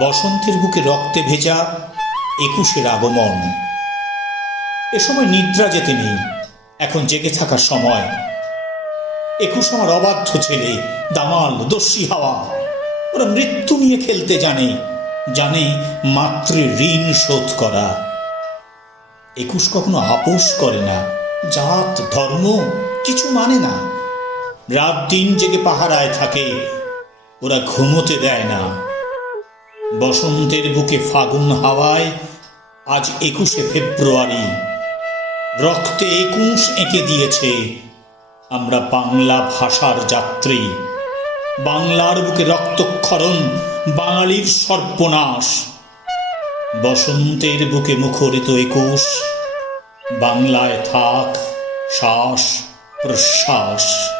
বসন্তের বুকে রক্তে ভেজা ২১-এর আগমন। এ সময় নিদ্রা যেতে নেই, এখন জেগে থাকার সময়। ২১ আমার অবাধ্য ছেলে, দামাল দস্যি হাওয়া। ওরা মৃত্যু নিয়ে খেলতে জানে, জানে মাতৃ ঋণ শোধ করা। ২১ কখনো আপোষ করে না, জাত ধর্ম কিছু মানে না। রাত দিন জেগে পাহারায় থাকে, ওরা ঘুমোতে দেয় না। বসন্তের বুকে ফাগুন হাওয়ায় আজ ২১শে ফেব্রুয়ারি। রক্তে ২১ এঁকে দিয়েছে আমরা বাংলা ভাষার যাত্রী। বাংলার বুকে রক্তক্ষরণ, বাঙালির সর্বনাশ। বসন্তের বুকে মুখরিত ২১, বাংলায় থাক শ্বাস প্রশ্বাস।